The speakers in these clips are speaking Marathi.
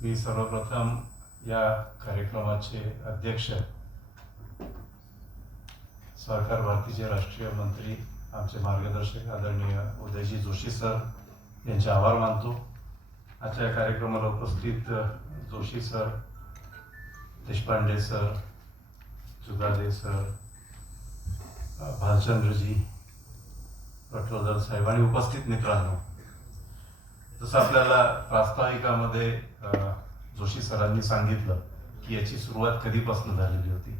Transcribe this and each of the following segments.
मी सर्वप्रथम या कार्यक्रमाचे अध्यक्ष सहकार भारतीचे राष्ट्रीय मंत्री आमचे मार्गदर्शक आदरणीय उदयजी जोशी सर यांचे आभार मानतो। आजच्या कार्यक्रमाला उपस्थित Joshi sir, Deshpande sir, Jugade sir, Bhalchandraji, Patwardhan साहेब आणि उपस्थित मित्रांनो, जसं आपल्याला प्रास्ताविकामध्ये जोशी सरांनी सांगितलं की याची सुरुवात कधीपासून झालेली होती।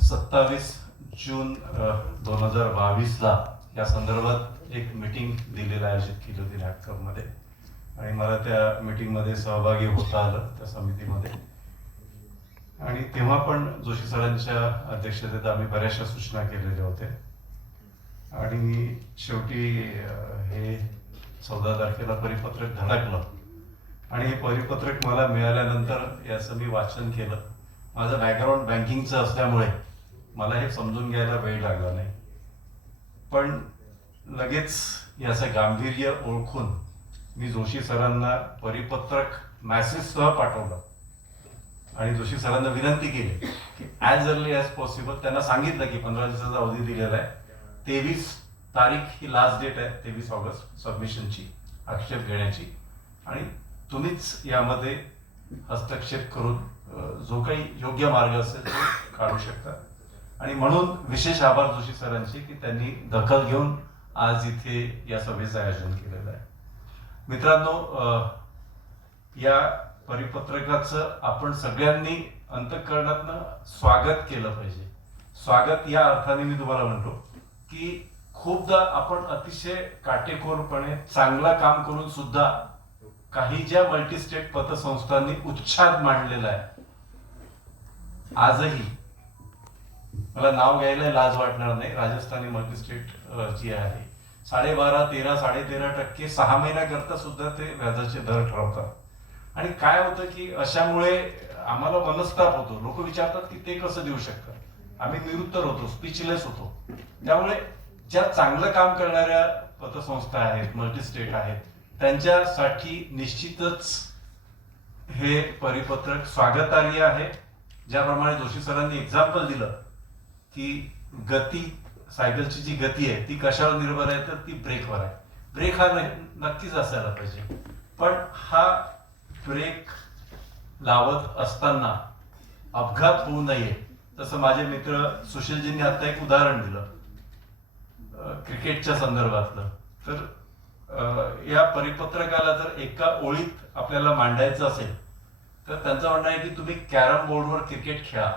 27 जून 2022ला या संदर्भात एक मीटिंग दिलेलं आयोजित केली होती लॅपटॉपमध्ये आणि मला त्या मीटिंगमध्ये सहभागी होता आलं त्या समितीमध्ये। आणि तेव्हा पण जोशी सरांच्या अध्यक्षतेत आम्ही बऱ्याचशा सूचना केलेल्या होत्या आणि शेवटी हे 14 तारखेला परिपत्रक धडकलं आणि हे परिपत्रक मला मिळाल्यानंतर याचं मी वाचन केलं। माझं बॅकग्राऊंड बँकिंगचं असल्यामुळे मला हे समजून घ्यायला वेळ लागला नाही, पण लगेच याचं गांभीर्य ओळखून मी जोशी सरांना परिपत्रक मॅसेजसह पाठवलं आणि जोशी सरांना विनंती केली की ॲज अर्ली ॲज पॉसिबल, त्यांना सांगितलं की 15 दिवसाचा अवधी दिलेला आहे, 23 तारीख ही लास्ट डेट आहे, 23 ऑगस्ट सबमिशनची, आक्षेप घेण्याची, आणि तुम्हीच यामध्ये हस्तक्षेप करून जो काही योग्य मार्ग असेल तो काढू शकता। आणि म्हणून विशेष आभार जोशी सरांचे की त्यांनी दखल घेऊन आज इथे या सभेचं आयोजन केलेलं आहे। मित्रांनो, या परिपत्रकाचं आपण सगळ्यांनी अंतःकरणातनं स्वागत केलं पाहिजे। स्वागत या अर्थाने मी तुम्हाला म्हणतो की खूपदा आपण अतिशय काटेकोरपणे चांगलं काम करून सुद्धा काही ज्या मल्टीस्टेट पतसंस्थांनी उच्छाद मांडलेला आहे, आजही मला नाव घ्यायला लाज वाटणार नाही, राजस्थानी मल्टीस्टेट जी आहे 12.5, 13, 13.5% 6 महिन्याकरता सुद्धा ते व्याजाचे दर ठरवतात। आणि काय होतं की अशामुळे आम्हाला मनस्ताप होतो, लोक विचारतात की ते कसं देऊ शकतात, आम्ही निरुत्तर होतो, स्पीचलेस होतो। त्यामुळे ज्या चांगलं काम करणाऱ्या पतसंस्था आहेत, मल्टीस्टेट आहेत, त्यांच्यासाठी निश्चितच हे परिपत्रक स्वागतार्ह आहे। ज्याप्रमाणे जोशी सरांनी एक्झाम्पल दिलं की गती, सायकलची जी गती आहे ती कशावर निर्भर आहे, तर ती ब्रेकवर आहे। ब्रेक हा नक्कीच असायला पाहिजे, पण हा ब्रेक लावत असताना अपघात होऊ नये। तसं माझे मित्र सुशीलजींनी आता एक उदाहरण दिलं क्रिकेटच्या संदर्भातलं, तर या परिपत्रकाला जर एका ओळीत आपल्याला मांडायचं असेल तर त्यांचं म्हणणं आहे की तुम्ही कॅरम बोर्डवर क्रिकेट खेळा।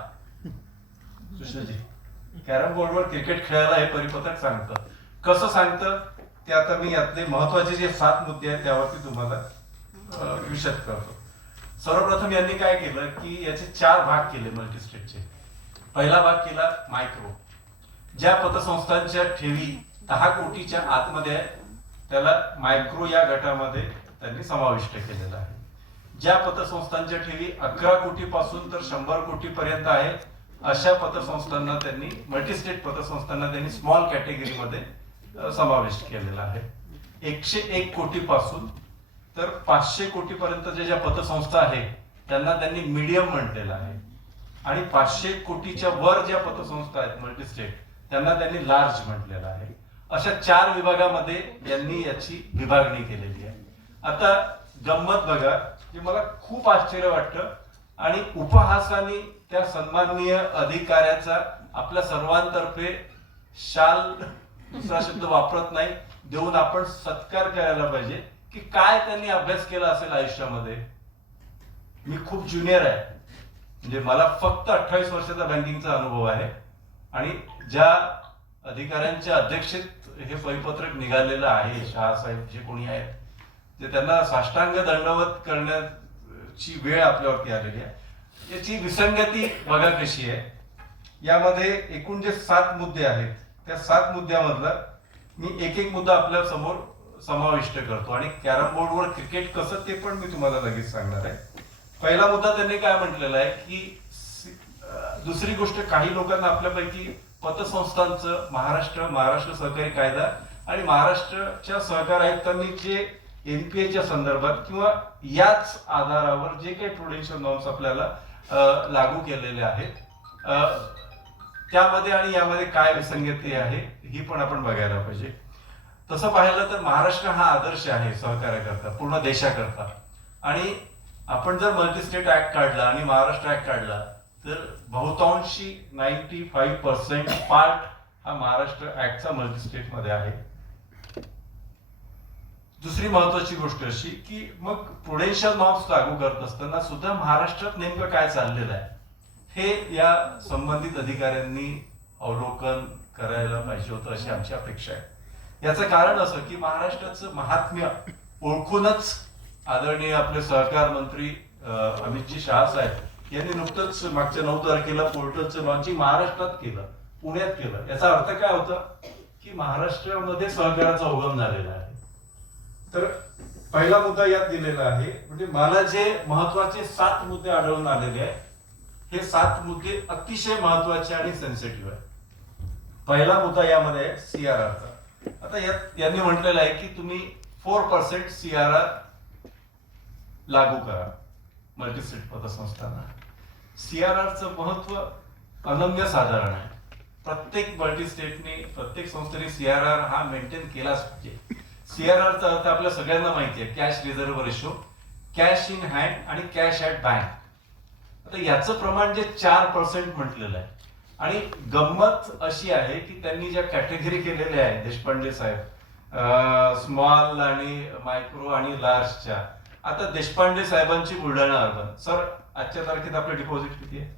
सुशीलजी, कॅरम बोर्डवर क्रिकेट खेळायला हे परिपत्रक सांगतं। कसं सांगतं ते आता मी यातले महत्वाचे जे 7 मुद्दे आहेत त्यावरती तुम्हाला विशद करतो। सर्वप्रथम यांनी काय केलं की याचे 4 भाग केले मल्टीस्टेटचे। पहिला भाग केला मायक्रो, ज्या पतसंस्थांच्या ठेवी 10 कोटीच्या आतमध्ये आहे त्याला मायक्रो या गटामध्ये त्यांनी समाविष्ट केलेला आहे। ज्या पतसंस्थांच्या ठेवी 11 कोटीपासून तर 100 कोटीपर्यंत आहेत अशा पतसंस्थांना त्यांनी, मल्टीस्टेट पतसंस्थांना त्यांनी स्मॉल कॅटेगरीमध्ये समाविष्ट केलेला आहे। 101 कोटीपासून तर 500 कोटीपर्यंतच्या ज्या पतसंस्था आहेत त्यांना त्यांनी मीडियम म्हटलेलं आहे, आणि 500 कोटीच्या वर ज्या पतसंस्था आहेत मल्टीस्टेट त्यांना त्यांनी लार्ज म्हटलेलं आहे। अशा 4 विभागामध्ये यांनी याची विभागणी केलेली आहे। आता गंमत बघा, जे मला खूप आश्चर्य वाटतं आणि उपहासाने त्या सन्माननीय अधिकाऱ्याचा आपल्या सर्वांतर्फे शाल, दुसरा शब्द वापरत नाही, देऊन आपण सत्कार करायला पाहिजे की काय त्यांनी अभ्यास केला असेल आयुष्यामध्ये। मी खूप ज्युनियर आहे, म्हणजे मला फक्त 28 वर्षाचा बँकिंगचा अनुभव आहे, आणि ज्या अधिकाऱ्यांच्या अध्यक्षतेत हे परिपत्रक निघालेलं आहे, शहा साहेब जे कोणी आहेत ते, त्यांना साष्टांग दंडवत करण्याची वेळ आपल्यावरती आलेली आहे। याची विसंगती बघा कशी आहे। यामध्ये एकूण जे 7 मुद्दे आहेत त्या 7 मुद्द्यामधला मी एक एक मुद्दा आपल्या समोर समाविष्ट करतो, आणि कॅरम बोर्डवर क्रिकेट कसं ते पण मी तुम्हाला लगेच सांगणार आहे। पहिला मुद्दा त्यांनी काय म्हटलेला आहे की दुसरी गोष्ट, काही लोकांना आपल्यापैकी पतसंस्थांचं महाराष्ट्र सहकारी कायदा आणि महाराष्ट्राच्या सहकार आयुक्तांनी जे एनपीएच्या संदर्भात किंवा याच आधारावर जे काही प्रुडेन्शियल नॉर्म्स आपल्याला लागू केलेले आहेत त्यामध्ये आणि यामध्ये काय विसंगती आहे ही पण आपण बघायला पाहिजे. तसं पाहिलं तर महाराष्ट्र हा आदर्श आहे सहकार्याकरता, पूर्ण देशाकरता. आणि आपण जर मल्टी स्टेट ऍक्ट काढला आणि महाराष्ट्र ऍक्ट काढला तर बहुतांशी 95% पार्ट हा महाराष्ट्र ऍक्टचा मल्टी स्टेट मध्ये आहे. दुसरी महत्वाची गोष्ट अशी की मग प्रुडेन्शियल नॉर्म्स लागू करत असताना सुद्धा महाराष्ट्रात नेमकं काय चाललेलं आहे हे या संबंधित अधिकाऱ्यांनी अवलोकन करायला पाहिजे होतं अशी आमची अपेक्षा आहे. याचं कारण असं की महाराष्ट्राचं महात्म्य ओळखूनच आदरणीय आपले सहकार मंत्री अमितजी शहा साहेब यांनी नुकतंच मागच्या 9 तारखेला पोर्टलचं लॉन्चिंग महाराष्ट्रात केलं, पुण्यात केलं. याचा अर्थ काय होता की महाराष्ट्रामध्ये सहकाराचा उगम झालेला आहे. तर पहिला मुद्दा यात दिलेला आहे. म्हणजे मला जे महत्वाचे 7 मुद्दे आढळून आलेले आहेत हे 7 मुद्दे अतिशय महत्वाचे आणि सेन्सिटिव्ह आहेत. पहिला मुद्दा यामध्ये आहे सीआरआरचा. आता यात यांनी म्हटलेलं आहे की तुम्ही 4% सीआरआर लागू करा मल्टीस्टेट पतसंस्थांना. सीआरआरचं महत्व अनन्यसाधारण आहे. प्रत्येक मल्टीस्टेटने, प्रत्येक संस्थेने सीआरआर हा मेंटेन केलाच पाहिजे. सीआरआरचा अर्थ आपल्या सगळ्यांना माहिती आहे, cash reserve ratio, cash in hand आणि कॅश ऍट बँक. आता याचं प्रमाण जे 4% म्हटलेलं आहे आणि गंमत अशी आहे की त्यांनी ज्या कॅटेगरी केलेल्या आहेत देशपांडे साहेब स्मॉल आणि मायक्रो आणि लार्जच्या, आता देशपांडे साहेबांची बुलढाणा अर्बन. सर आजच्या तारखेत आपलं डिपॉझिट किती आहे?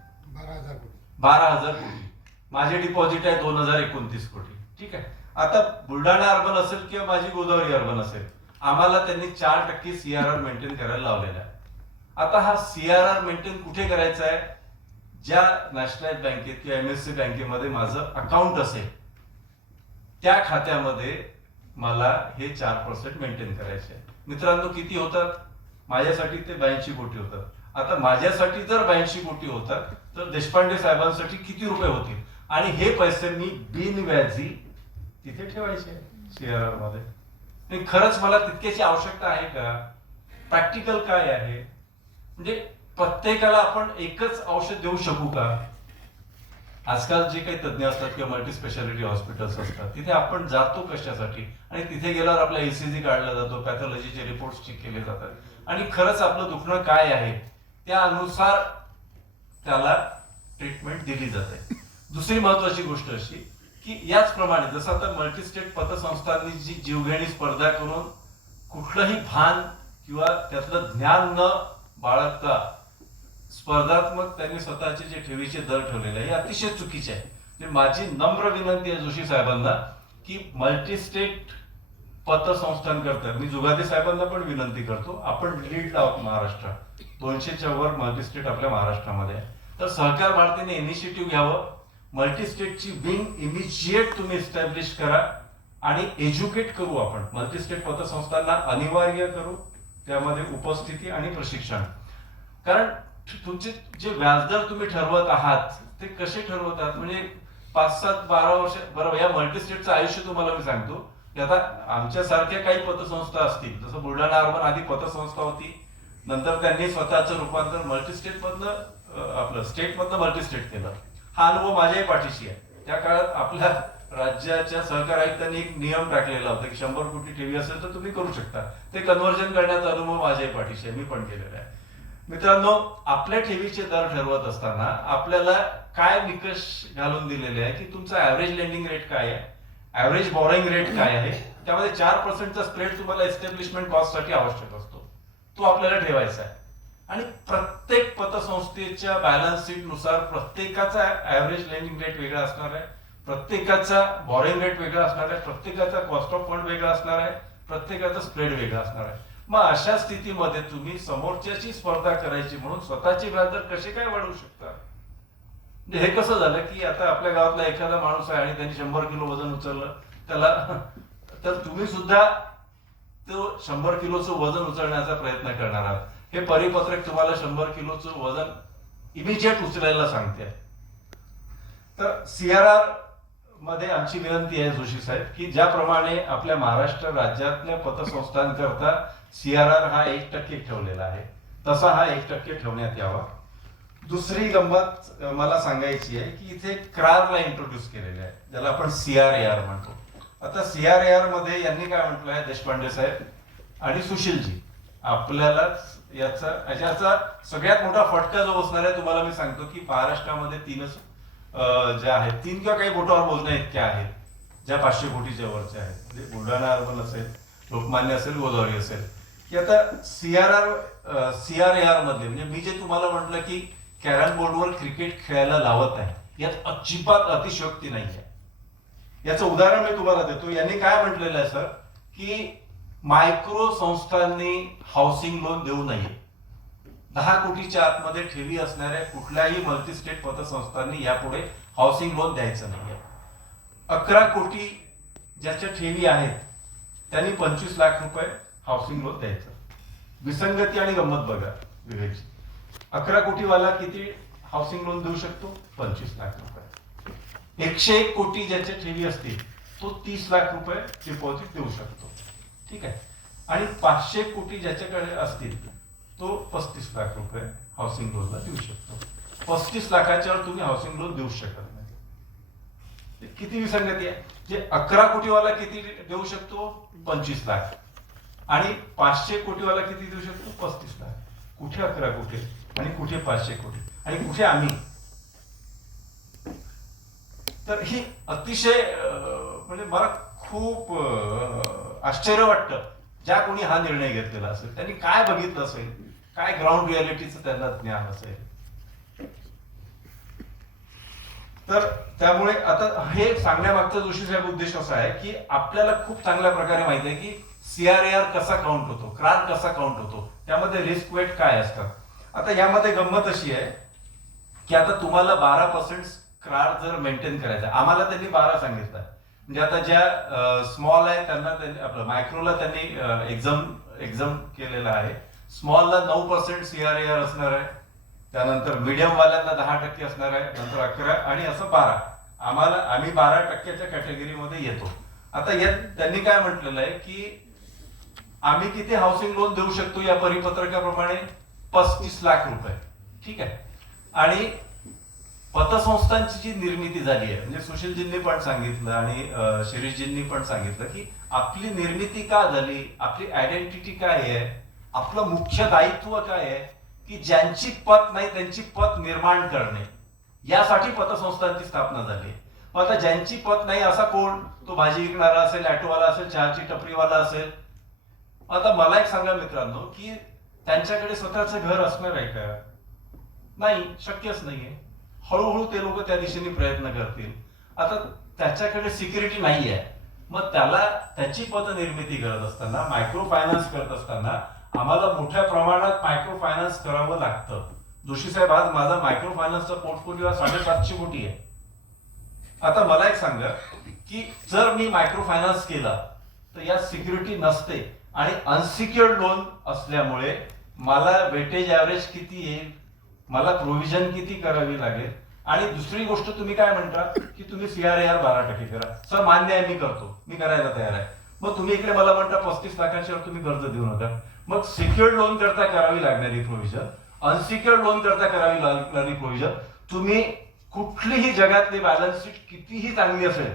12,000 कोटी. माझे डिपॉझिट आहे 2029 कोटी. ठीक आहे. आता बुलढाणा अर्बन असेल किंवा माझी गोदावरी अर्बन असेल, आम्हाला त्यांनी 4% सीआरआर मेंटेन करायला लावलेला आहे. आता हा सीआरआर मेंटेन कुठे करायचा आहे? ज्या नॅशनलाइज बँकेत किंवा एमएससी बँकेमध्ये माझं अकाउंट असेल त्या खात्यामध्ये मला हे 4% मेंटेन करायचे आहे. मित्रांनो किती होतात? माझ्यासाठी ते 82 कोटी होतात. आता माझ्यासाठी जर 82 कोटी होतात तर देशपांडे साहेबांसाठी किती रुपये होतील? आणि हे पैसे मी बिनव्याजी तिथे ठेवायचे सीआरआर मध्ये. खरंच मला तितक्याची आवश्यकता आहे का? प्रॅक्टिकल काय आहे? म्हणजे प्रत्येकाला आपण एकच औषध देऊ शकू का? आजकाल जे काही तज्ञ असतात किंवा मल्टी स्पेशालिटी हॉस्पिटल्स असतात तिथे आपण जातो कशासाठी? आणि तिथे गेल्यावर आपला ईसीजी काढला जातो, पॅथॉलॉजीचे रिपोर्ट चेक केले जातात आणि खरंच आपलं दुखणं काय आहे त्यानुसार त्याला ट्रीटमेंट दिली जाते. दुसरी महत्वाची गोष्ट अशी की याचप्रमाणे जसं आता मल्टीस्टेट पतसंस्थांनी जी जीवघेणी स्पर्धा करून कुठलंही भान किंवा त्यातलं ज्ञान न बाळगता स्पर्धात्मक त्यांनी स्वतःचे जे ठेवीचे दर ठेवलेले आहे हे अतिशय चुकीचे आहे. माझी नम्र विनंती आहे जोशी साहेबांना की मल्टीस्टेट पतसंस्थांकरता मी जुगादे साहेबांना पण विनंती करतो, आपण लीड आहोत महाराष्ट्रात. 200च्या वर मल्टीस्टेट आपल्या महाराष्ट्रामध्ये आहे. तर सहकार भारतीने इनिशिएटिव्ह घ्यावं, मल्टीस्टेटची विंग इमिजिएट तुम्ही एस्टॅब्लिश करा आणि एज्युकेट करू. आपण मल्टीस्टेट पतसंस्थांना अनिवार्य करू त्यामध्ये उपस्थिती आणि प्रशिक्षण. कारण तुमचे जे व्याजदर तुम्ही ठरवत आहात ते कसे ठरवत आहात? म्हणजे 5, 7, 12 वर्ष बरोबर या मल्टीस्टेटचं आयुष्य तुम्हाला मी सांगतो की आता आमच्यासारख्या काही पतसंस्था असतील, जसं बुलढाणा अर्बन आधी पतसंस्था होती, नंतर त्यांनी स्वतःचं रूपांतर मल्टीस्टेट मधनं आपलं स्टेट मधनं मल्टीस्टेट केलं. हा अनुभव माझ्याही पाठीशी आहे. त्या काळात आपल्या राज्याच्या सहकार आयुक्तांनी एक नियम टाकलेला होता की 100 कोटी ठेवी असेल तर तुम्ही करू शकता. ते कन्व्हर्जन करण्याचा अनुभव माझ्याही पाठीशी आहे, मी पण केलेला आहे. मित्रांनो, आपल्या ठेवीचे दर ठरवत असताना आपल्याला काय निकष घालून दिलेले आहे की तुमचा ऍव्हरेज लेंडिंग रेट काय आहे, ऍव्हरेज बॉरोइंग रेट काय आहे, त्यामध्ये 4%चा स्प्रेड तुम्हाला एस्टॅब्लिशमेंट कॉस्टसाठी आवश्यक असतो, तो आपल्याला ठेवायचा आहे. आणि प्रत्येक पतसंस्थेच्या बॅलन्स शीट नुसार प्रत्येकाचा ऍव्हरेज लेंडिंग रेट वेगळा असणार आहे, प्रत्येकाचा बॉरोइंग रेट वेगळा असणार आहे, प्रत्येकाचा कॉस्ट ऑफ फंड वेगळा असणार आहे, प्रत्येकाचा स्प्रेड वेगळा असणार आहे. मग अशा स्थितीमध्ये तुम्ही समोरच्याची स्पर्धा करायची म्हणून स्वतःचे व्याजदर कसे काय वाढवू शकता? म्हणजे हे कसं झालं की आता आपल्या गावातला एखादा माणूस आहे आणि त्यांनी 100 किलो वजन उचललं त्याला, तर तुम्ही सुद्धा तो 100 किलोचं वजन उचलण्याचा प्रयत्न करणार आहात. हे परिपत्रक तुम्हाला 100 किलोचं वजन इमिजिएट उचलायला सांगते. तर सीआरआर मध्ये आमची विनंती आहे जोशी साहेब की ज्याप्रमाणे आपल्या महाराष्ट्र राज्यातल्या पतसंस्थांकरता CRR हा 1% ठेवलेला आहे, तसा हा 1% ठेवण्यात यावा. दुसरी गंमत मला सांगायची आहे की इथे क्रारला इंट्रोड्यूस केलेले आहे, ज्याला आपण CRAR म्हणतो. आता CRAR मध्ये यांनी काय म्हटलं आहे, देशपांडे साहेब आणि सुशीलजी, आपल्यालाच याचा सगळ्यात मोठा फटका जो बसणार आहे, तुम्हाला मी सांगतो की महाराष्ट्रामध्ये तीनच ज्या आहेत, 3 किंवा काही बोटावर मोजण्या इतक्या आहेत ज्या 500 कोटीच्या वरच्या आहेत. म्हणजे बुलढाणा अर्बन असेल, लोकमान्य असेल, गोदावरी असेल, की आता CRAR मधले, म्हणजे मी जे तुम्हाला म्हटलं की कॅरम बोर्डवर क्रिकेट खेळायला लावत आहे, यात अजिबात अतिशयोक्ती नाही आहे. याचं उदाहरण मी तुम्हाला देतो. यांनी काय म्हटलेलं आहे सर, की मायक्रो संस्थांनी हाऊसिंग लोन देऊ नये. 10 कोटीच्या आतमध्ये ठेवी असणाऱ्या कुठल्याही मल्टीस्टेट पतसंस्थांनी यापुढे हाऊसिंग लोन द्यायचं नाही. 11 कोटी ज्याच्या ठेवी आहेत त्यांनी 25 लाख रुपये हाऊसिंग लोन द्यायचं. विसंगती आणि गंमत बघा विवेकची. 11 कोटीवाला किती हाऊसिंग लोन देऊ शकतो? 25 लाख रुपये. 101 कोटी ज्याच्या ठेवी असतील तो 30 लाख रुपये डिपॉझिट देऊ शकतो. ठीक आहे. आणि 500 कोटी ज्याच्याकडे असतील तो 35 लाख रुपये हाऊसिंग लोनला देऊ शकतो. 35 लाखाच्यावर तुम्ही हाऊसिंग लोन देऊ शकत नाही. किती विसंगती आहे. जे 11 कोटीवाला किती देऊ शकतो? 25 लाख. आणि 500 कोटीवाला किती देऊ शकतो? 35 लाख. कुठे 11 कोटी आणि कुठे 500 कोटी आणि कुठे आम्ही? तर ही अतिशय म्हणजे मला खूप आश्चर्य वाटतं, ज्या कोणी हा निर्णय घेतलेला असेल त्यांनी काय बघितलं असेल, काय ग्राउंड रियालिटीचं त्यांना ज्ञान असेल. तर त्यामुळे आता हे सांगण्यामागचा जोशी साहेब उद्देश असा आहे की आपल्याला खूप चांगल्या प्रकारे माहिती आहे की CRAR कसा काउंट होतो, क्रार कसा काउंट होतो, त्यामध्ये रिस्क वेट काय असतात. आता यामध्ये गंमत अशी आहे की आता तुम्हाला 12% क्रार जर मेंटेन करायचा, आम्हाला त्यांनी 12 सांगितलं. म्हणजे आता ज्या स्मॉल आहे त्यांना आपलं मायक्रोला त्यांनी एक्झाम केलेला आहे. स्मॉलला 9% CRAR असणार आहे, त्यानंतर मीडियम वाल्यांना 10% असणार आहे, नंतर 11 आणि असं 12. आम्ही 12%च्या कॅटेगरीमध्ये येतो. आता यात त्यांनी काय म्हटलेलं आहे की आम्ही किती हाऊसिंग लोन देऊ शकतो या परिपत्रकाप्रमाणे? 35 लाख रुपये. ठीक आहे. आणि पतसंस्थांची जी निर्मिती झाली आहे, म्हणजे सुशीलजींनी पण सांगितलं आणि शिरीषजींनी पण सांगितलं की आपली निर्मिती का झाली, आपली आयडेंटिटी काय आहे, आपलं मुख्य दायित्व काय आहे, की ज्यांची पत नाही त्यांची पत निर्माण करणे, यासाठी पतसंस्थांची स्थापना झाली. मग आता ज्यांची पत नाही असा कोण? तो भाजी विकणारा असेल, ऑटोवाला असेल, चहाची टपरीवाला असेल. आता मला एक सांगा मित्रांनो, की त्यांच्याकडे स्वतःचं घर असणार आहे का? नाही, शक्यच नाहीये. हळूहळू ते लोक त्या दिशेने प्रयत्न करतील. आता त्याच्याकडे सिक्युरिटी नाही आहे, मग त्याची पतनिर्मिती करत असताना, मायक्रो फायनान्स करत असताना आम्हाला मोठ्या प्रमाणात मायक्रो फायनान्स करावं लागतं. जोशी साहेब, आज माझा मायक्रो फायनान्सचा पोर्टफोलिओ 750 कोटी आहे. आता मला एक सांगा की जर मी मायक्रो फायनान्स केला तर यात सिक्युरिटी नसते आणि अनसिक्युअर्ड लोन असल्यामुळे मला वेटेज ऍव्हरेज किती येईल, मला प्रोव्हिजन किती करावी लागेल. आणि दुसरी गोष्ट तुम्ही काय म्हणता की तुम्ही CRAR 12% करा. सर मान्य आहे, मी करतो, मी करायला तयार आहे. मग तुम्ही इकडे मला म्हणता 35 लाखांच्यावर तुम्ही कर्ज देऊ नका. मग सिक्युअर्ड लोन करता करावी लागणारी प्रोव्हिजन, अनसिक्युअर्ड लोन करता करावी लागणारी प्रोव्हिजन, तुम्ही कुठलीही जगातली बॅलन्स शीट कितीही चांगली असेल,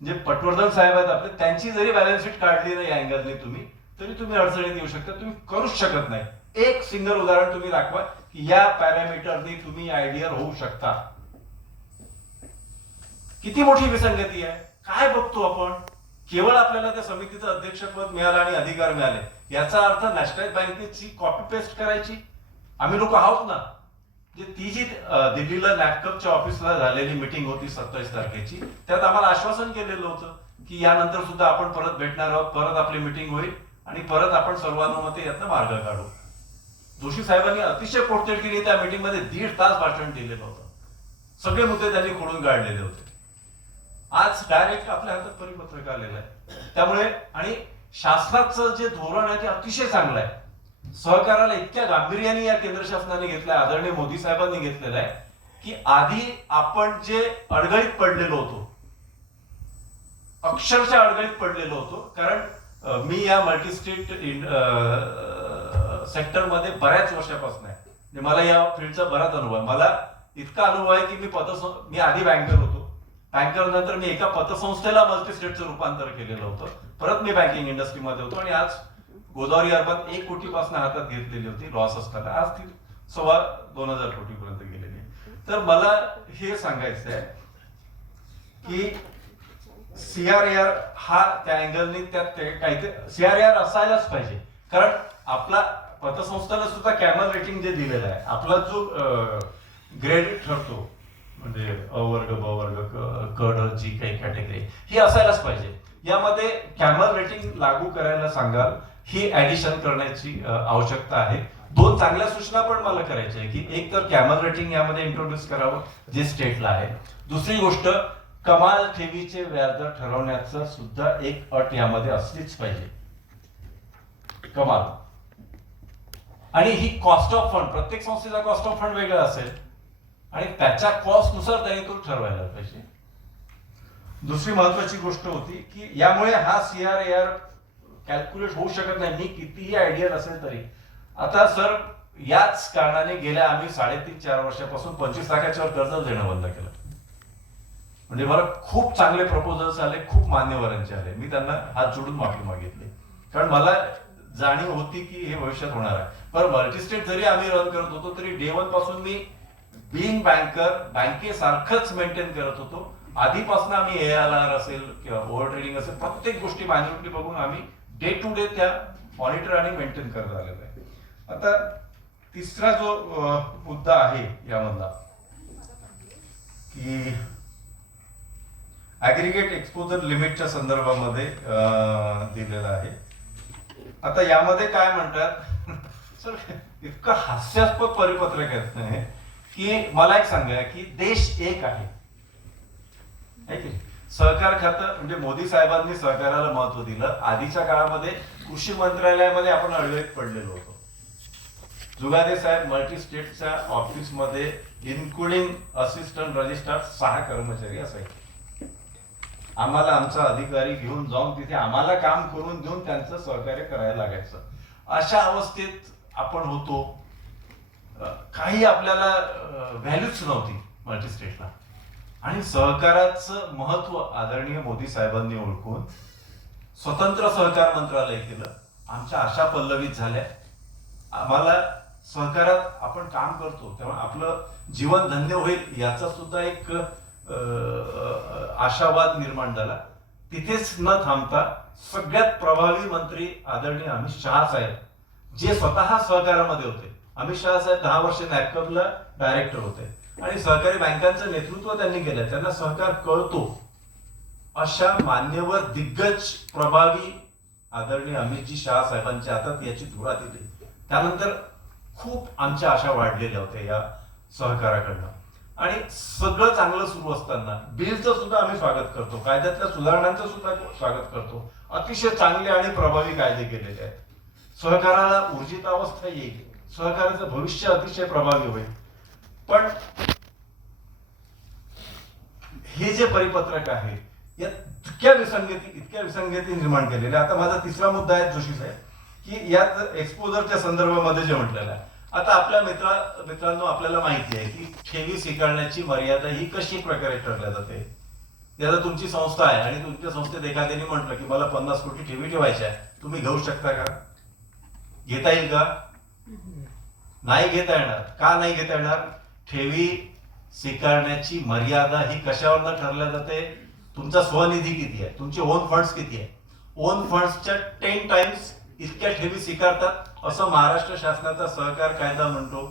म्हणजे पटवर्धन साहेब आहेत आपले, त्यांची जरी बॅलन्स शीट काढली नाही अँगलने तुम्ही, तरी तुम्ही अडचणीत येऊ शकता. तुम्ही करूच शकत नाही. एक सिंगल उदाहरण तुम्ही दाखवा की या पॅरामीटरने तुम्ही आयडियल होऊ शकता. किती मोठी विसंगती आहे. काय बघतो आपण? केवळ आपल्याला त्या समितीचं अध्यक्षपद मिळालं आणि अधिकार मिळाले, याचा अर्थ नॅशनल बँकेची कॉपी पेस्ट करायची? आम्ही लोक आहोत ना. ती जी दिल्लीला नॅपकपच्या ऑफिसला झालेली मिटिंग होती 27 तारखेची, त्यात आम्हाला आश्वासन केलेलं होतं की यानंतर सुद्धा आपण परत भेटणार आहोत, परत आपली मिटिंग होईल आणि परत आपण सर्वानुमते यातनं मार्ग काढू. जोशी साहेबांनी अतिशय पोटतिडकीने त्या मीटिंग मध्ये 1.5 तास भाषण दिलेलं होतं. सगळे मुद्दे त्यांनी खोडून काढलेले होते. आज डायरेक्ट आपल्या हातात परिपत्रक आलेलं आहे. त्यामुळे आणि शासनाचं जे धोरण आहे ते अतिशय चांगलं आहे. सहकाराला इतक्या गांभीर्याने या केंद्र शासनाने घेतलंय, आदरणीय मोदी साहेबांनी घेतलेलं आहे की आधी आपण जे अडगळीत पडलेलो होतो, अक्षरशः अडगळीत पडलेलो होतो, कारण मी या मल्टीस्टेट सेक्टरमध्ये बऱ्याच वर्षापासून आहे. म्हणजे मला या फील्डचा बराच अनुभव आहे. मला इतका अनुभव आहे की मी आधी बँकर होतो. बँकर नंतर मी एका पतसंस्थेला मल्टीस्टेटचं रूपांतर केलेलं होतं. परत मी बँकिंग इंडस्ट्रीमध्ये होतो आणि आज गोदावरी अर्बन 1 कोटीपासून हातात घेतलेली होती लॉस असताना. आज ती 2,25,000 कोटीपर्यंत गेलेली आहे. तर मला हे सांगायचं आहे की CRAR हा त्या अँगलनी त्यात काहीतरी CRAR असायलाच पाहिजे. कारण आपला पतसंस्थेला सुद्धा कॅमल रेटिंग जे दिलेलं आहे, आपला जो ग्रेड ठरतो म्हणजे अ वर्ग, ब वर्ग, क ड जी काही कॅटेगरी ही असायलाच पाहिजे. यामध्ये कॅमल रेटिंग लागू करायला सांगाल, ही ऍडिशन करण्याची आवश्यकता आहे. 2 चांगल्या सूचना पण मला करायच्या आहे की एक तर कॅमल रेटिंग यामध्ये इंट्रोड्यूस करावं जे स्टेटला आहे. दुसरी गोष्ट, कमाल ठेवीचे व्याजदर ठरवण्याचं सुद्धा एक अट यामध्ये असलीच पाहिजे. कमाल. आणि ही कॉस्ट ऑफ फंड, प्रत्येक संस्थेचा कॉस्ट ऑफ फंड वेगळा असेल आणि त्याच्या कॉस्टनुसार त्यांनी तो ठरवायला पाहिजे. दुसरी महत्वाची गोष्ट होती की यामुळे हा CRAR कॅल्क्युलेट होऊ शकत नाही. मी कितीही आयडियल असेल तरी. आता सर याच कारणाने गेल्या आम्ही 3.5-4 वर्षापासून 25 लाखाच्या कर्ज देणं बंद केलं. म्हणजे मला खूप चांगले प्रपोजल्स आले, खूप मान्यवरांचे आले. मी त्यांना हात जोडून माफी मागितली. कारण मला जाणीव होती की हे भविष्यात होणार आहे. पण मल्टीस्टेट जरी आम्ही रन करत होतो तरी डे 1 पासून मी बीइंग बँकर बँकेसारखंच मेंटेन करत होतो. आधीपासून आम्ही ALR असेल किंवा ओव्हर ट्रेडिंग असेल प्रत्येक गोष्टी मॅन्युअली बघून आम्ही डे टू डे त्या मॉनिटर आणि मेंटेन करत आलेलो आहे. आता तिसरा जो मुद्दा आहे यामधला की ऍग्रीगेट एक्सपोजर लिमिटच्या संदर्भामध्ये दिलेला आहे. आता यामध्ये काय म्हणतात सर, इतकं हास्यास्पद परिपत्रक आहे की मला एक सांगा की देश एक आहे. सहकार खातं म्हणजे मोदी साहेबांनी सहकाराला महत्व दिलं. आधीच्या काळामध्ये कृषी मंत्रालयामध्ये आपण अडवळीत पडलेलो होतो. जुगादे साहेब मल्टी स्टेटच्या ऑफिसमध्ये इन्क्लुडिंग असिस्टंट रजिस्ट्रार 6 कर्मचारी असायचे. आम्हाला आमचा अधिकारी घेऊन जाऊन तिथे आम्हाला काम करून देऊन त्यांचं सहकार्य करायला लागायचं. अशा अवस्थेत आपण होतो. काही आपल्याला व्हॅल्यूच नव्हती मल्टीस्टेटला. आणि सहकाराचं महत्व आदरणीय मोदी साहेबांनी ओळखून स्वतंत्र सहकार मंत्रालय केलं. आमच्या आशा पल्लवित झाल्या. आम्हाला सहकारात आपण काम करतो तेव्हा आपलं जीवन धन्य होईल याचा सुद्धा एक आशावाद निर्माण झाला. तिथेच न थांबता सगळ्यात प्रभावी मंत्री आदरणीय अमित शहा साहेब, जे स्वतः सहकारामध्ये होते. अमित शहा साहेब 10 वर्ष नॅपकॉमला डायरेक्टर होते आणि सहकारी बँकांचं नेतृत्व त्यांनी केलं. त्यांना सहकार कळतो अशा मान्यवर दिग्गज प्रभावी आदरणीय अमितजी शहा साहेबांच्या हातात याची धुरा दिली. त्यानंतर खूप आमच्या आशा वाढलेल्या होत्या या सहकाराकडनं. आणि सगळं चांगलं सुरू असताना बिलचं सुद्धा आम्ही स्वागत करतो, कायद्यातल्या सुधारणांचं सुद्धा स्वागत करतो. अतिशय चांगले आणि प्रभावी कायदे केलेले आहेत. सहकाराला ऊर्जित अवस्था येईल, सहकाराचं भविष्य अतिशय प्रभावी होईल. पण हे जे परिपत्रक आहे यात इतक्या विसंगती निर्माण केलेल्या. आता माझा तिसरा मुद्दा आहे जोशी साहेब की यात एक्सपोजरच्या संदर्भामध्ये जे म्हटलेलं आहे. आता आपल्या मित्रांनो आपल्याला माहिती आहे की ठेवी स्वीकारण्याची मर्यादा ही कशी प्रकारे ठरल्या जाते. याला तुमची संस्था आहे आणि तुमच्या संस्थेत एखाद्याने म्हटलं की मला 50 कोटी ठेवी ठेवायच्या आहे, तुम्ही घेऊ शकता का? घेता येईल का? नाही घेता येणार. का नाही घेता येणार? ठेवी स्वीकारण्याची मर्यादा ही कशावरनं ठरल्या जाते? तुमचा स्वनिधी किती आहे, तुमचे ओन फंड्स किती आहे. ओन फंड्सच्या 10 टाइम्स इतक्या ठेवी स्वीकारतात असं महाराष्ट्र शासनाचा सहकार कायदा म्हणतो.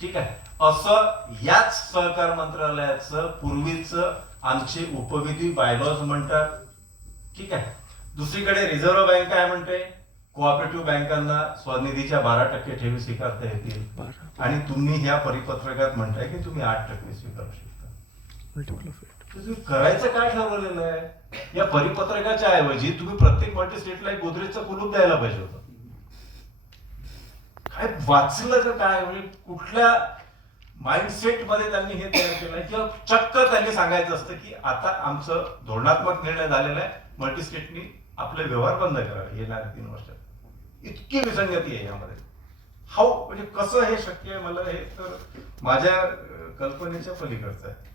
ठीक आहे. असं याच सहकार मंत्रालयाचं पूर्वीचं आमचे उपविधी बायलॉज म्हणतात. ठीक आहे. दुसरीकडे रिझर्व्ह बँक काय म्हणते? कोऑपरेटिव्ह बँकांना स्वनिधीच्या 12% ठेवी स्वीकारता येतील आणि तुम्ही ह्या परिपत्रकात म्हणताय की तुम्ही 8% स्वीकारू शकता. तुम्ही करायचं काय ठरवलेलं आहे? या परिपत्रकाच्या ऐवजी तुम्ही प्रत्येक मल्टी स्टेटला एक गोदरेजचं कुलूप द्यायला पाहिजे होतं. काय वाचलं तर काय, म्हणजे कुठल्या माइंडसेट मध्ये त्यांनी हे तयार केलंय? किंवा चक्क त्यांनी सांगायचं असतं की आता आमचं धोरणात्मक निर्णय झालेला आहे, मल्टी स्टेटनी आपले व्यवहार बंद करावे येणाऱ्या 3 वर्षात. इतकी विसंगती आहे यामध्ये. हाऊ म्हणजे कसं हे शक्य आहे, मला हे तर माझ्या कल्पनेच्या पलीकडचं आहे.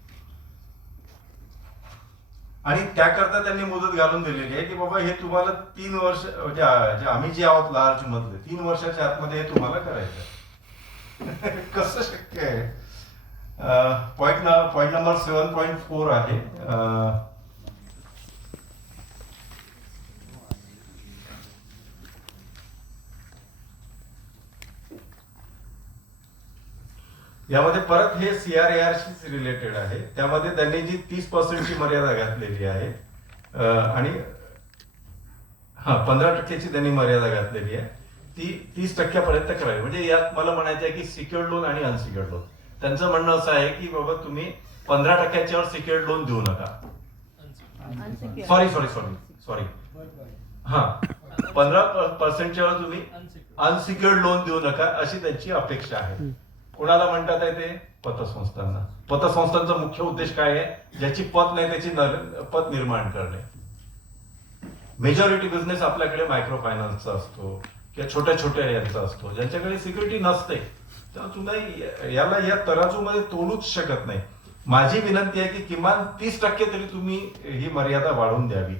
आणि त्याकरता त्यांनी मुदत घालून दिलेली आहे की बाबा हे तुम्हाला 3 वर्ष म्हणजे आम्ही जे आहोत लार्ज मधले 3 वर्षाच्या आतमध्ये हे तुम्हाला करायचं आहे. कसं शक्य आहे. पॉइंट नंबर 7.4 आहे. यामध्ये परत हे CRAR शी रिलेटेड आहे. त्यामध्ये त्यांनी जी 30% मर्यादा घातलेली आहे आणि 15% त्यांनी मर्यादा घातलेली आहे, ती 30% करावी. म्हणजे यात मला म्हणायचं आहे की सिक्युअर्ड लोन आणि अनसिक्युअर्ड लोन, त्यांचं म्हणणं असं आहे की बाबा तुम्ही 15%वर सिक्युअर्ड लोन देऊ नका. सॉरी हा 15%वर तुम्ही अनसिक्युअर्ड लोन देऊ नका अशी त्यांची अपेक्षा आहे. कोणाला म्हणतात आहे ते? पतसंस्थांना. पतसंस्थांचा मुख्य उद्देश काय आहे? ज्याची पत नाही त्याची पत निर्माण करणे. मेजॉरिटी बिझनेस आपल्याकडे मायक्रो फायनान्सचा असतो किंवा छोट्या छोट्या यांचा असतो, ज्यांच्याकडे सिक्युरिटी नसते. तर तुम्ही याला या तराजूमध्ये तोडूच शकत नाही. माझी विनंती आहे की किमान 30% तरी तुम्ही ही मर्यादा वाढवून द्यावी.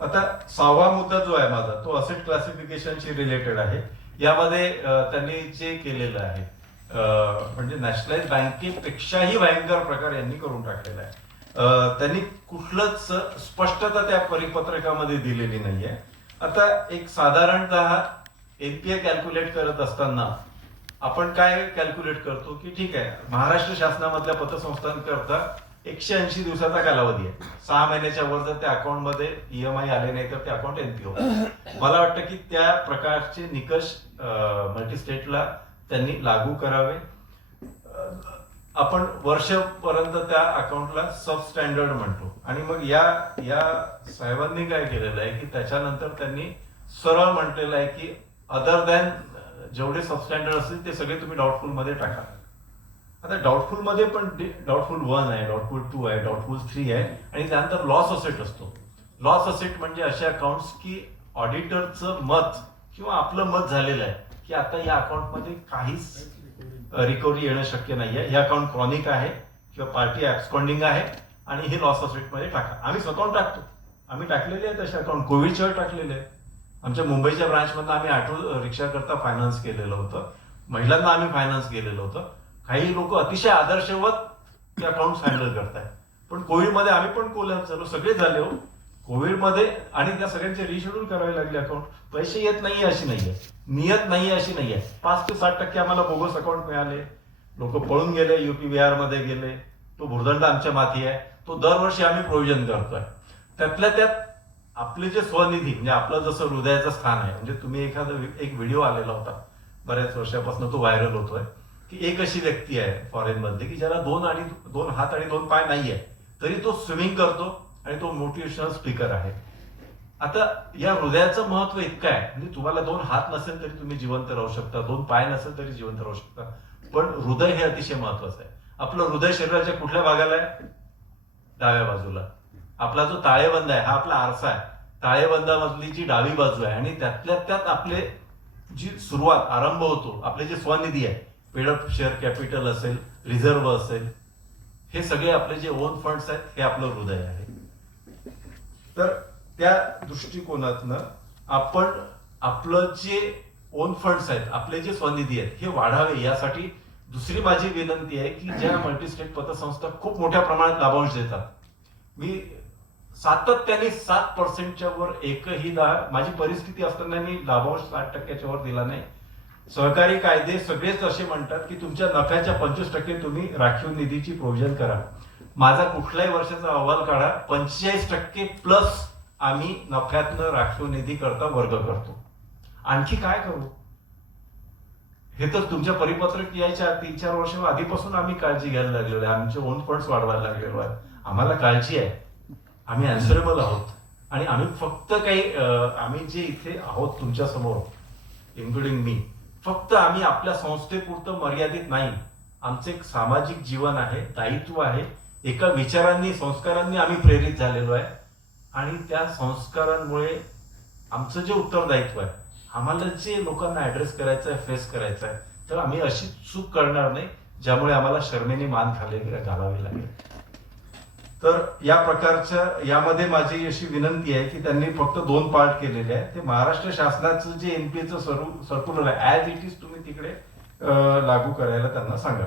आता 6वा मुद्दा जो आहे माझा, तो असेट क्लासिफिकेशनशी रिलेटेड आहे. यामध्ये त्यांनी जे केलेलं आहे म्हणजे नॅशनलाइज बँकेपेक्षाही भयंकर प्रकार यांनी करून टाकलेला आहे. त्यांनी कुठलंच स्पष्टता त्या परिपत्रकामध्ये दिलेली नाहीये. आता एक साधारणतः NPA कॅल्क्युलेट करत असताना आपण काय कॅल्क्युलेट करतो की ठीक आहे, महाराष्ट्र शासनामधल्या पतसंस्थांकरता 180 दिवसाचा कालावधी आहे. 6 महिन्याच्या वर जर त्या अकाउंटमध्ये EMI आले नाही तर ते अकाउंट NPA होतं. मला वाटतं की त्या प्रकारचे निकष मल्टी स्टेटला त्यांनी लागू करावे. आपण वर्षपर्यंत त्या अकाउंटला सब स्टँडर्ड म्हणतो. आणि मग या साहेबांनी काय केलेलं आहे की त्याच्यानंतर त्यांनी सरळ म्हटलेलं आहे की अदर दॅन जेवढे सबस्टँडर्ड असतील ते सगळे तुम्ही डाऊटफुल मध्ये टाका. आता डाऊटफुल मध्ये पण डाऊटफुल 1 आहे, डाऊटफुल 2 आहे, डाऊटफुल 3 आहे आणि त्यानंतर लॉस असेट असतो. लॉस असेट म्हणजे असे अकाउंट्स की ऑडिटरचं मत किंवा आपलं मत झालेलं आहे की आता या अकाउंटमध्ये काहीच रिकव्हरी येणं शक्य नाहीये, हे अकाउंट क्रॉनिक आहे किंवा पार्टी ऍब्स्कॉन्डिंग आहे आणि हे लॉस असेट मध्ये टाका. आम्ही स्वतःहून टाकतो. आम्ही टाकलेले आहेत असे अकाउंट, कोविडच्या वेळी टाकलेले आहे. आमच्या मुंबईच्या ब्रांचमधनं आम्ही ऑटो रिक्षा करता फायनान्स केलेलं होतं, महिलांना आम्ही फायनान्स केलेलं होतं. काही लोक अतिशय आदर्शवत ते अकाउंट हँडल करतायत. पण कोविडमध्ये आम्ही पण कोलॅप्स झालो, सगळे झाले हो कोविडमध्ये. आणि त्या सगळ्यांचे रिशेड्यूल करावे लागले अकाउंट. पैसे येत नाहीये अशी नाहीये, नियत नाहीये अशी नाहीये. 5 ते 60% आम्हाला बोगस अकाउंट मिळाले, लोक पळून गेले, UP बिहार मध्ये गेले. तो भुर्दंड आमच्या माथी आहे, तो दरवर्षी आम्ही प्रोव्हिजन करतोय. त्यातल्या त्यात आपले जे स्वनिधी म्हणजे आपलं जसं हृदयाचं स्थान आहे, म्हणजे तुम्ही एक व्हिडिओ आलेला होता बऱ्याच वर्षापासून, तो व्हायरल होतोय की एक अशी व्यक्ती आहे फॉरेन मध्ये की ज्याला 2 हात आणि 2 पाय नाहीये, तरी तो स्विमिंग करतो आणि तो मोटिवेशनल स्पीकर आहे. आता या हृदयाचं महत्व इतकं आहे, म्हणजे तुम्हाला 2 हात नसेल तरी तुम्ही जिवंत राहू शकता, 2 पाय नसेल तरी जिवंत राहू शकता, पण हृदय हे अतिशय महत्वाचं आहे. आपलं हृदय शरीराच्या कुठल्या भागाला आहे? डाव्या बाजूला. आपला जो ताळेबंद आहे हा आपला आरसा आहे. ताळेबंदामधली जी डावी बाजू आहे आणि त्यातल्या त्यात आपले जी सुरुवात आरंभ होतो, आपले जे स्वनिधी आहे, पेड अप शेअर कॅपिटल असेल, रिझर्व्ह असेल, हे सगळे आपले जे ओन फंड्स आहेत हे आपलं हृदय आहे. तर त्या दृष्टिकोनातनं आपण आपलं जे ओन फंड्स आहेत, आपले जे स्वनिधी आहेत हे वाढावे. यासाठी दुसरी माझी विनंती आहे की ज्या मल्टीस्टेट पतसंस्था खूप मोठ्या प्रमाणात लाभांश देतात, मी सातत्याने 7%च्या वर एकही माझी परिस्थिती असताना मी लाभांश 60%च्या वर दिला नाही. सहकारी कायदे सगळेच असे म्हणतात की तुमच्या नफ्याच्या 25% तुम्ही राखीव निधीची प्रोव्हिजन करा. माझा कुठल्याही वर्षाचा अहवाल काढा, 45% प्लस आम्ही नफ्यातनं राखीव निधी करता वर्ग करतो. आणखी काय करू? हे तर तुमच्या परिपत्रक यायच्या 3-4 वर्ष आधीपासून आम्ही काळजी घ्यायला लागलेलो आहे. आमचे ओन फंड्स वाढवायला लागलेलो आहे. आम्हाला काळजी आहे, आम्ही अँसरेबल आहोत आणि आम्ही फक्त आम्ही जे इथे आहोत तुमच्या समोर इन्क्लुडिंग मी, फक्त आम्ही आपल्या संस्थेपुरतं मर्यादित नाही. आमचं एक सामाजिक जीवन आहे, दायित्व आहे. एका विचारांनी, संस्कारांनी आम्ही प्रेरित झालेलो आहे आणि त्या संस्कारांमुळे आमचं जे उत्तरदायित्व आहे, आम्हाला जे लोकांना ऍड्रेस करायचं आहे, फेस करायचं आहे, तर आम्ही अशी चूक करणार नाही ज्यामुळे आम्हाला शर्मेने मान घालावी लागेल. तर या प्रकारच्या यामध्ये माझी अशी विनंती आहे की त्यांनी फक्त 2 पार्ट केलेले आहे. ते महाराष्ट्र शासनाचं जे एनपीएचं सर्क्युलर आहे ऍज इट इज तुम्ही तिकडे लागू करायला त्यांना सांगा.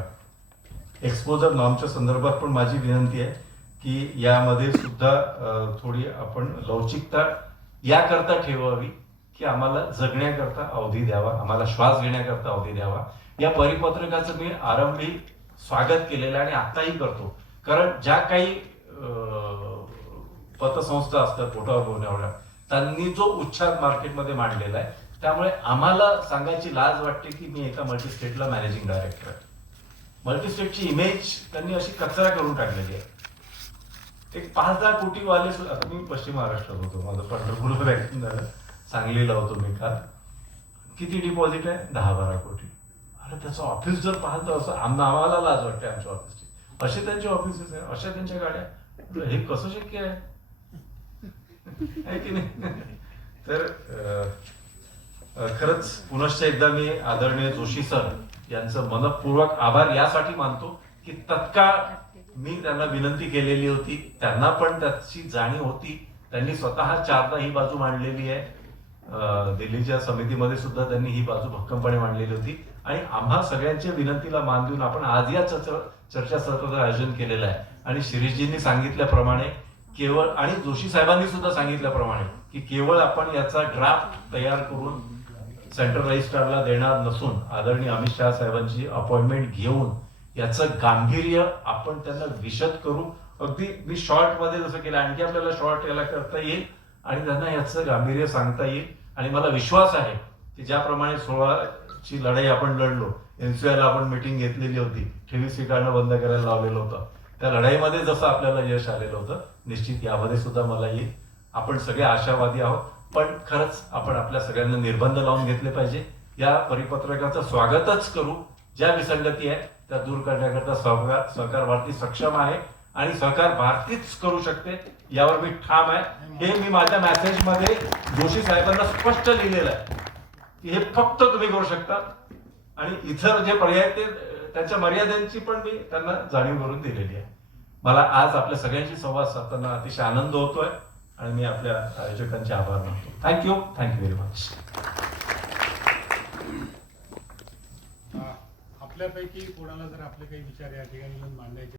एक्सपोजर नॉर्मच्या संदर्भात पण माझी विनंती आहे की यामध्ये सुद्धा थोडी आपण लवचिकता याकरता ठेवावी की आम्हाला जगण्याकरता अवधी द्यावा, आम्हाला श्वास घेण्याकरता अवधी द्यावा. या परिपत्रकाचं मी आरंभी स्वागत केलेलं आहे आणि आताही करतो, कारण ज्या काही पतसंस्था असतात पोटावर बोलण्यावर त्यांनी जो उच्छाद मार्केटमध्ये मांडलेला आहे, त्यामुळे आम्हाला सांगायची लाज वाटते की मी एका मल्टीस्टेटला मॅनेजिंग डायरेक्टर आहे. मल्टीस्टेटची इमेज त्यांनी अशी कचरा करून टाकलेली आहे. एक 5-10 कोटी वाले सुद्धा, आता मी पश्चिम महाराष्ट्रात होतो, माझं पंढरपूर बँकिंग झालं, सांगलीला होतो मी काल. किती डिपॉझिट आहे? 10-12 कोटी. अरे त्याचं ऑफिस जर पाहतं असं आम्हाला लाज वाटते आमच्या ऑफिसची. असे त्यांचे ऑफिसेस आहे, अशा त्यांच्या गाड्या, हे कसं शक्य आहे की नाही? तर खरंच पुनश्च एकदा मी आदरणीय जोशी सर यांचं मनपूर्वक आभार यासाठी मानतो की तत्काळ मी त्यांना विनंती केलेली होती, त्यांना पण त्याची जाणीव होती, त्यांनी स्वतः 4दा ही बाजू मांडलेली आहे. दिल्लीच्या समितीमध्ये सुद्धा त्यांनी ही बाजू भक्कमपणे मांडलेली होती आणि आम्हा सगळ्यांच्या विनंतीला मान देऊन आपण आज या चर्चासत्राचं आयोजन केलेलं आहे. आणि शिरीषजींनी सांगितल्याप्रमाणे केवळ, आणि जोशी साहेबांनी सुद्धा सांगितल्याप्रमाणे, की केवळ आपण याचा ड्राफ्ट तयार करून सेंट्रल रजिस्ट्रारला देणार नसून आदरणीय अमित शहा साहेबांची अपॉइंटमेंट घेऊन याचं गांभीर्य आपण त्यांना विशद करू. अगदी मी शॉर्ट मध्ये जसं केलं, आणखी आपल्याला शॉर्ट याला करता येईल आणि त्यांना याचं गांभीर्य सांगता येईल. आणि मला विश्वास आहे की ज्याप्रमाणे 16ची लढाई आपण लढलो, एनसीआरला आपण मीटिंग घेतलेली होती, ठेवी स्वीकारणं बंद करायला लावलेलं होतं, त्या लढाईमध्ये जसं आपल्याला यश आलेलं होतं, निश्चित यामध्ये सुद्धा मला येईल. आपण सगळे आशावादी आहोत, पण खरंच आपण आपल्या सगळ्यांना निर्बंध लावून घेतले पाहिजे. या परिपत्रकाचं स्वागतच करू. ज्या विसंगती आहे त्या दूर करण्याकरता सहकार भारती सक्षम आहे आणि सहकार भारतीच करू शकते, यावर मी ठाम आहे. हे मी माझ्या मेसेजमध्ये जोशी साहेबांना स्पष्ट लिहिलेलं आहे की हे फक्त तुम्ही करू शकता आणि इतर जे पर्याय ते त्यांच्या मर्यादांची पण मी त्यांना जाणीव करून दिलेली आहे. मला आज आपल्या सगळ्यांशी संवाद साधताना अतिशय आनंद होतोय आणि मी आपल्या आयोजकांचे आभार मानतो. Thank you very much. आपल्यापैकी कोणाला जर आपले काही विचार या ठिकाणी मांडायचे